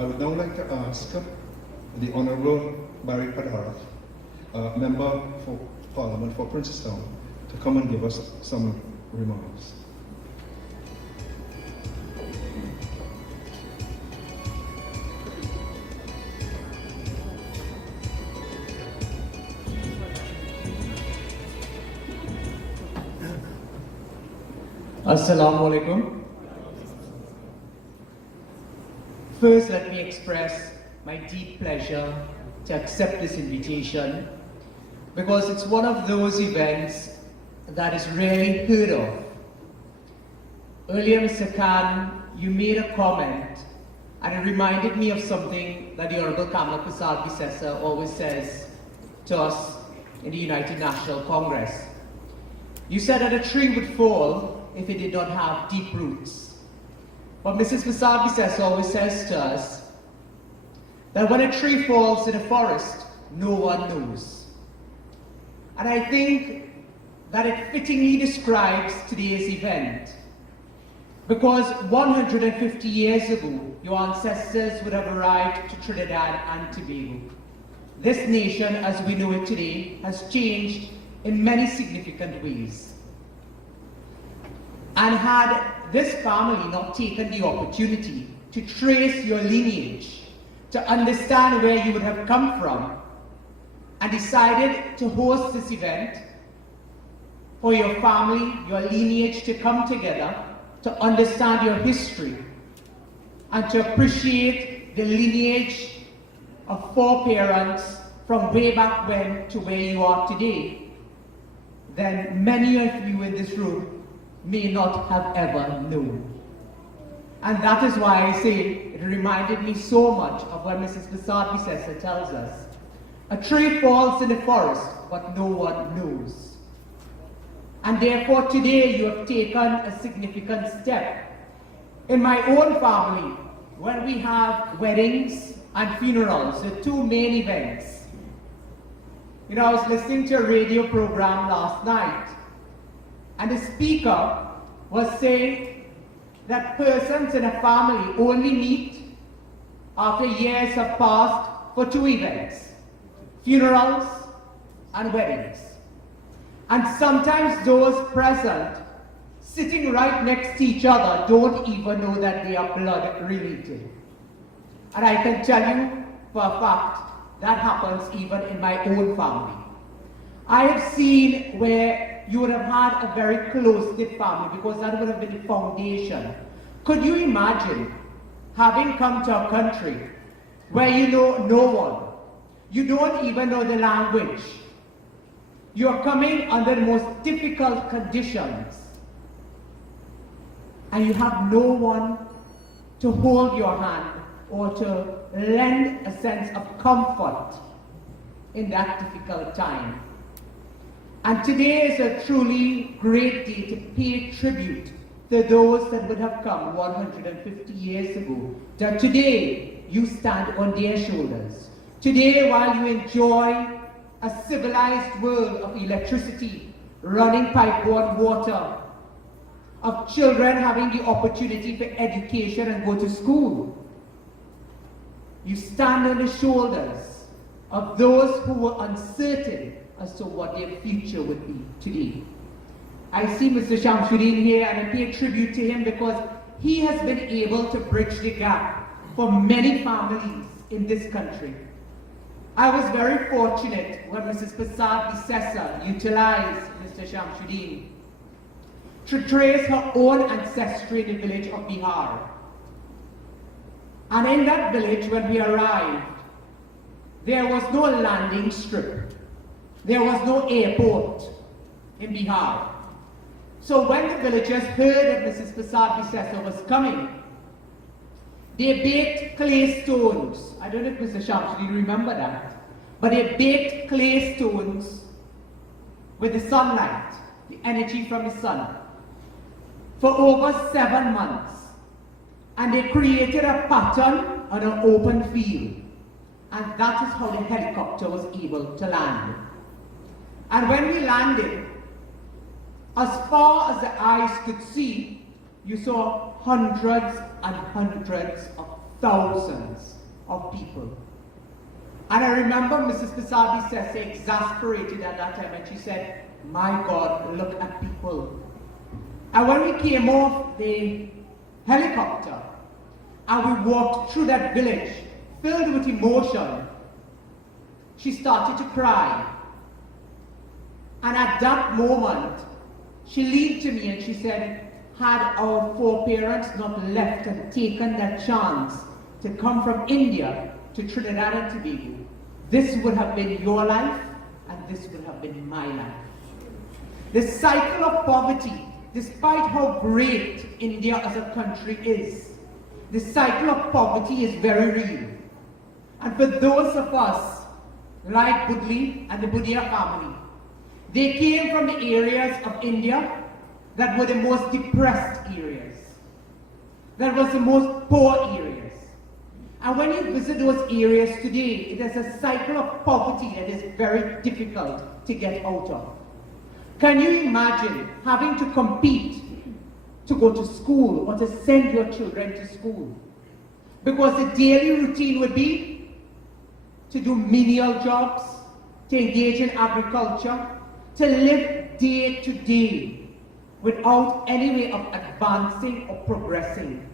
I would now like to ask the Honourable Barry Padarath, Member for Parliament for Princestown, to come and give us some remarks. Assalamu alaikum. First, let me express my deep pleasure to accept this invitation, because it's one of those events that is rarely heard of. Earlier, Mr. Khan, you made a comment, and it reminded me of something that the Honorable Kamala Prasad always says to us in the United National Congress. You said that a tree would fall if it did not have deep roots. But Mrs. Prasad always says to us that when a tree falls in a forest, no one knows. And I think that it fittingly describes today's event, because 150 years ago, your ancestors would have arrived to Trinidad and Tobago. This nation, as we know it today, has changed in many significant ways. And had this family not taken the opportunity to trace your lineage, to understand where you would have come from, and decided to host this event for your family, your lineage to come together, to understand your history, and to appreciate the lineage of foreparents from way back when to where you are today, then many of you in this room may not have ever known. And that is why I say it reminded me so much of what Mrs. Prasad tells us. A tree falls in the forest, but no one knows. And therefore today you have taken a significant step. In my own family, when we have weddings and funerals, the two main events. You know, I was listening to a radio program last night, and the speaker was saying that persons in a family only meet after years have passed for two events: funerals and weddings. And sometimes those present, sitting right next to each other, don't even know that they are blood related. And I can tell you for a fact that happens even in my own family. I have seen where you would have had a very close-knit family, because that would have been the foundation. Could you imagine having come to a country where you know no one, you don't even know the language, you're coming under the most difficult conditions, and you have no one to hold your hand or to lend a sense of comfort in that difficult time? And today is a truly great day to pay tribute to those that would have come 150 years ago. That today you stand on their shoulders. Today, while you enjoy a civilized world of electricity, running pipe-borne water, of children having the opportunity for education and go to school, you stand on the shoulders of those who were uncertain as to what their future would be today. I see Mr. Shamsuddin here, and I pay tribute to him because he has been able to bridge the gap for many families in this country. I was very fortunate when Mrs. Prasad utilized Mr. Shamsuddin to trace her own ancestry in the village of Bihar. And in that village, when we arrived, there was no landing strip. There was no airport in Bihar. So when the villagers heard that Mrs. Prasad was coming, they baked clay stones. I don't know if Mr. Shamsuddin remember that. But they baked clay stones with the sunlight, the energy from the sun, for over 7 months. And they created a pattern on an open field. And that is how the helicopter was able to land. And when we landed, as far as the eyes could see, you saw hundreds and hundreds of thousands of people. And I remember Mrs. Pisabi Sese exasperated at that time, and she said, "My God, look at people." And when we came off the helicopter and we walked through that village filled with emotion, she started to cry. And at that moment, she leaned to me and she said, had our foreparents not left and taken that chance to come from India to Trinidad and Tobago, this would have been your life and this would have been my life. The cycle of poverty, despite how great India as a country is, the cycle of poverty is very real. And for those of us, like Budlee and the Boodeah family, they came from the areas of India that were the most depressed areas, that was the most poor areas. And when you visit those areas today, it is a cycle of poverty that is very difficult to get out of. Can you imagine having to compete to go to school or to send your children to school? Because the daily routine would be to do menial jobs, to engage in agriculture, to live day to day without any way of advancing or progressing.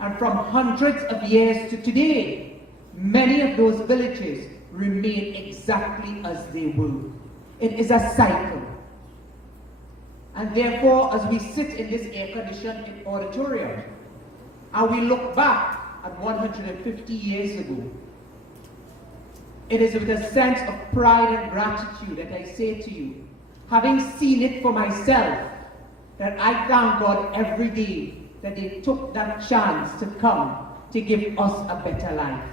And from hundreds of years to today, many of those villages remain exactly as they were. It is a cycle. And therefore, as we sit in this air-conditioned auditorium, and we look back at 150 years ago, it is with a sense of pride and gratitude that I say to you, having seen it for myself, that I thank God every day that they took that chance to come to give us a better life.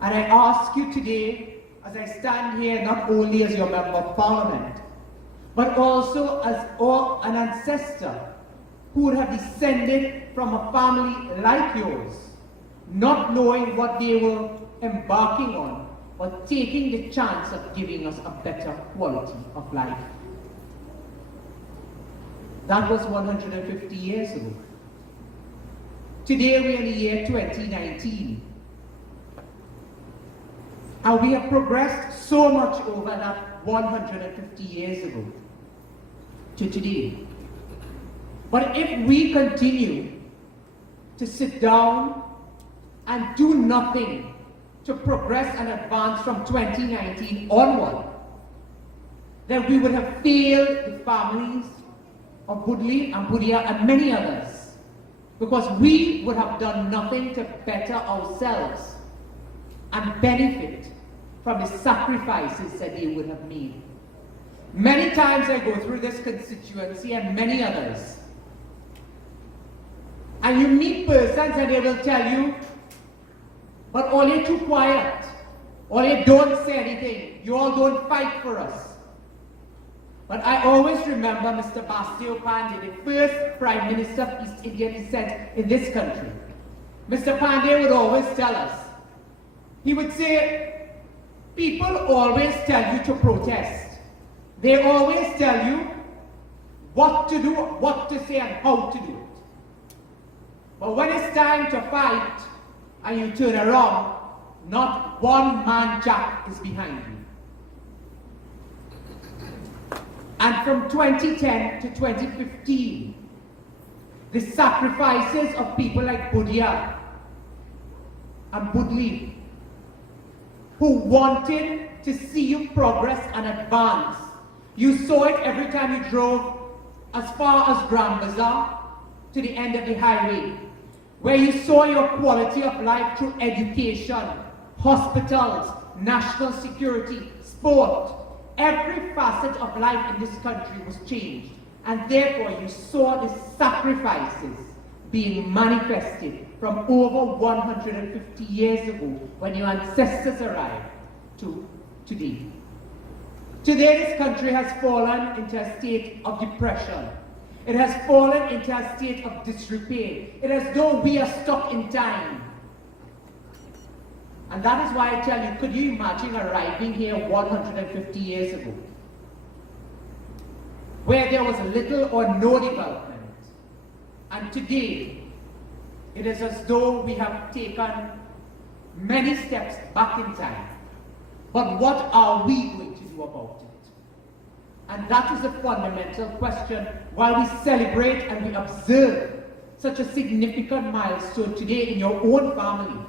And I ask you today, as I stand here not only as your member of parliament, but also as an ancestor who would have descended from a family like yours, not knowing what they were embarking on, but taking the chance of giving us a better quality of life. That was 150 years ago. Today we're in the year 2019. And we have progressed so much over that 150 years ago to today. But if we continue to sit down and do nothing to progress and advance from 2019 onward, then we would have failed the families of Budlee and Boodeah and many others, because we would have done nothing to better ourselves and benefit from the sacrifices that they would have made. Many times I go through this constituency and many others, and you meet persons and they will tell you, but all you're too quiet, all you don't say anything, you all don't fight for us. But I always remember Mr. Bastio Pandey, the first Prime Minister of East Indian descent in this country. Mr. Pandey would always tell us, he would say, people always tell you to protest. They always tell you what to do, what to say, and how to do it. But when it's time to fight, and you turn around, not one man jack is behind you. And from 2010 to 2015, the sacrifices of people like Boodeah and Budlee, who wanted to see you progress and advance. You saw it every time you drove as far as Grand Bazaar to the end of the highway, where you saw your quality of life through education, hospitals, national security, sport. Every facet of life in this country was changed, and therefore you saw the sacrifices being manifested from over 150 years ago when your ancestors arrived to today. Today this country has fallen into a state of depression. It has fallen into a state of disrepair. It is as though we are stuck in time. And that is why I tell you, could you imagine arriving here 150 years ago, where there was little or no development, and today It is as though we have taken many steps back in time. But what are we going to do about it? And that is the fundamental question while we celebrate and we observe such a significant milestone today in your own family.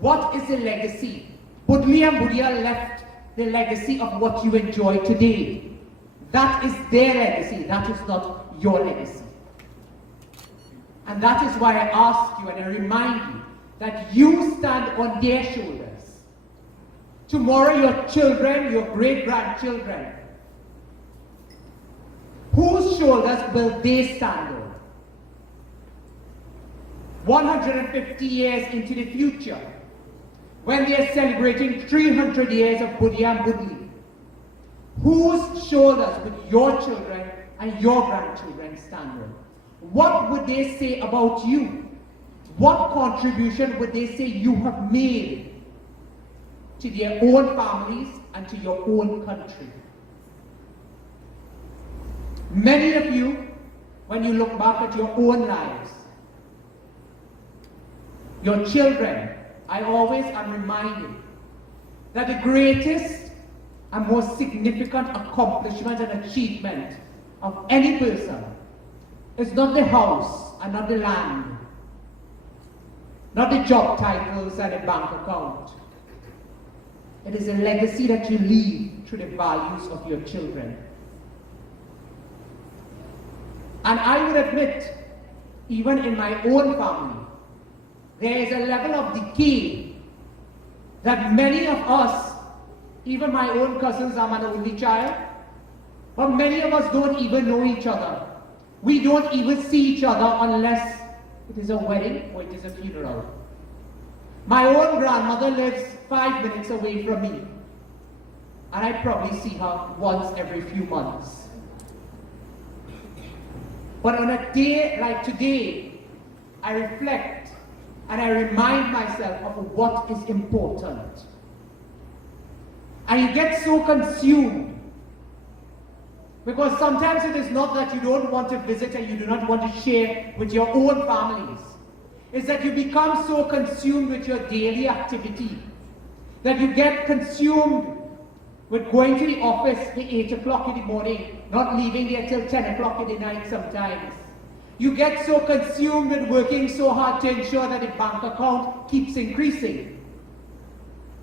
What is the legacy? Budlee and Boodeah left the legacy of what you enjoy today. That is their legacy, that is not your legacy. And that is why I ask you and I remind you that you stand on their shoulders. Tomorrow your children, your great-grandchildren, whose shoulders will they stand on? 150 years into the future, when they are celebrating 300 years of Boodeah and Budlee, whose shoulders would your children and your grandchildren stand on? What would they say about you? What contribution would they say you have made to their own families and to your own country? Many of you, when you look back at your own lives, your children, I always am reminded that the greatest and most significant accomplishment and achievement of any person is not the house and not the land, not the job titles and a bank account. It is a legacy that you leave through the values of your children. And I would admit, even in my own family, there is a level of decay that many of us, even my own cousins, I'm an only child, but many of us don't even know each other. We don't even see each other unless it is a wedding or it is a funeral. My own grandmother lives 5 minutes away from me, and I probably see her once every few months. But on a day like today, I reflect and I remind myself of what is important. And you get so consumed, because sometimes it is not that you don't want to visit and you do not want to share with your own families. It's that you become so consumed with your daily activity that you get consumed with going to the office at 8 o'clock in the morning, not leaving there till 10 o'clock in the night sometimes. You get so consumed with working so hard to ensure that the bank account keeps increasing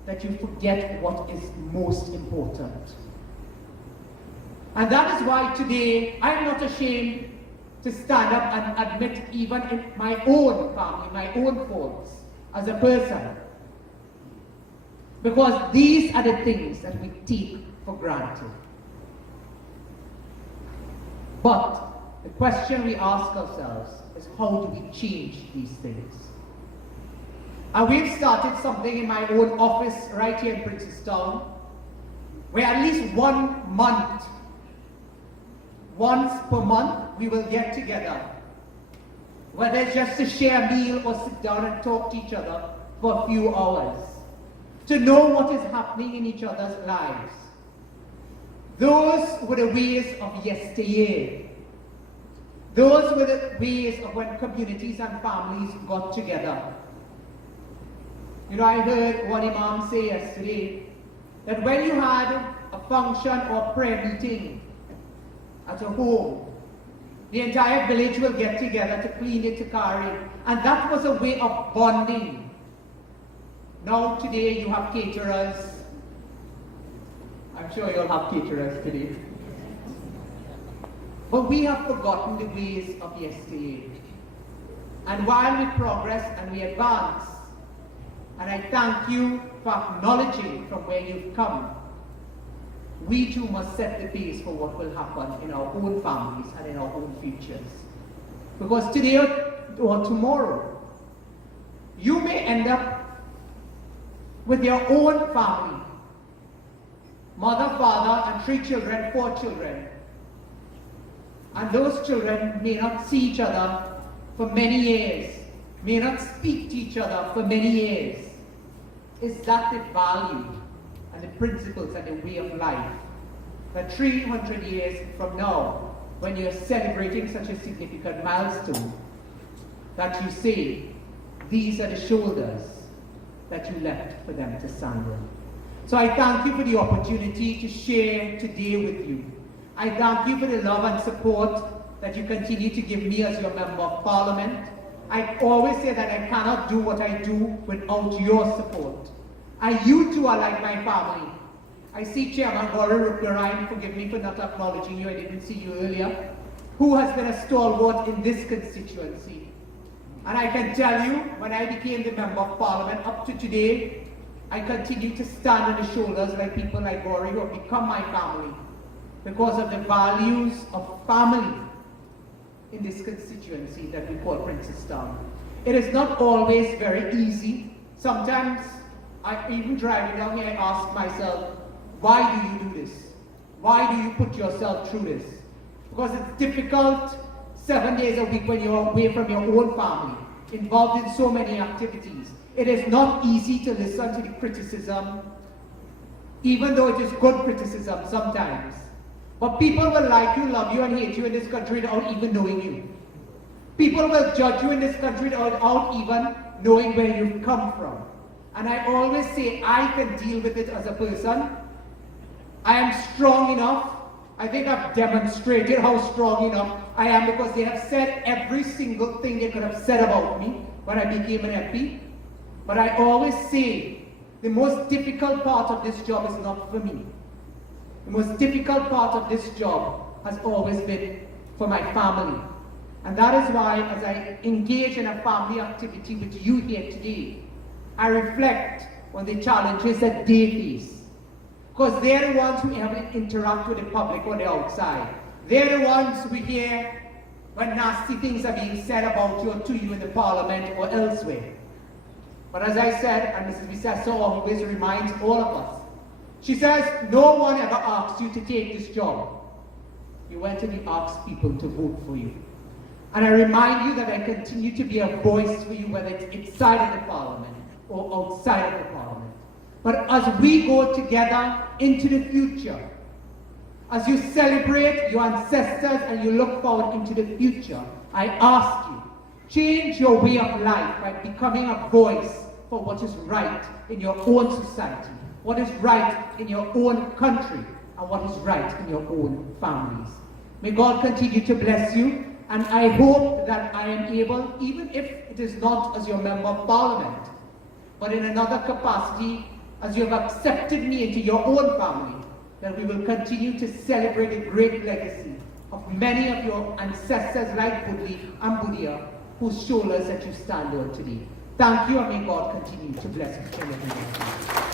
that you forget what is most important. And that is why today I am not ashamed to stand up and admit, even in my own family, my own faults as a person. Because these are the things that we take for granted. But the question we ask ourselves is, how do we change these things? And we've started something in my own office right here in Princestown, where at least 1 month, once per month, we will get together, whether it's just to share a meal or sit down and talk to each other for a few hours, to know what is happening in each other's lives. Those were the ways of yesteryear. Those were the ways of when communities and families got together. You know, I heard one imam say yesterday that when you had a function or prayer meeting at a home, the entire village will get together to clean it, to carry, and that was a way of bonding. Now today you have caterers. I'm sure you'll have caterers today. But we have forgotten the ways of yesterday. And while we progress and we advance, and I thank you for acknowledging from where you've come, we too must set the pace for what will happen in our own families and in our own futures. Because today or tomorrow, you may end up with your own family, mother, father, and 3 children, 4 children. And those children may not see each other for many years, may not speak to each other for many years. Is that the value and the principles and the way of life that 300 years from now, when you're celebrating such a significant milestone, that you say, these are the shoulders that you left for them to stand on. So I thank you for the opportunity to share today with you. I thank you for the love and support that you continue to give me as your Member of Parliament. I always say that I cannot do what I do without your support. And you two are like my family. I see Chairman Gauri Rupnarayan, forgive me for not acknowledging you, I didn't see you earlier, who has been a stalwart in this constituency. And I can tell you, when I became the Member of Parliament, up to today, I continue to stand on the shoulders like people like Gauri who have become my family because of the values of family in this constituency that we call Princestown. It is not always very easy. Sometimes, even driving down here, I ask myself, why do you do this? Why do you put yourself through this? Because it's difficult 7 days a week when you're away from your own family, involved in so many activities. It is not easy to listen to the criticism, even though it is good criticism sometimes. But people will like you, love you, and hate you in this country without even knowing you. People will judge you in this country without even knowing where you've come from. And I always say I can deal with it as a person. I am strong enough. I think I've demonstrated how strong enough I am because they have said every single thing they could have said about me when I became an MP. But I always say the most difficult part of this job is not for me. The most difficult part of this job has always been for my family. And that is why, as I engage in a family activity with you here today, I reflect on the challenges that they face. Because they're the ones who have to interact with the public on the outside. They're the ones who hear when nasty things are being said about you or to you in the Parliament or elsewhere. But as I said, and Mrs. Bissessa always reminds all of us, she says, no one ever asked you to take this job. You went and you asked people to vote for you. And I remind you that I continue to be a voice for you, whether it's inside of the Parliament or outside of the Parliament. But as we go together into the future, as you celebrate your ancestors and you look forward into the future, I ask you, change your way of life by becoming a voice for what is right in your own society, what is right in your own country, and what is right in your own families. May God continue to bless you, and I hope that I am able, even if it is not as your Member of Parliament, but in another capacity, as you have accepted me into your own family, that we will continue to celebrate the great legacy of many of your ancestors like Budlee and Boodeah, whose shoulders that you stand on today. Thank you, and may God continue to bless each and every one.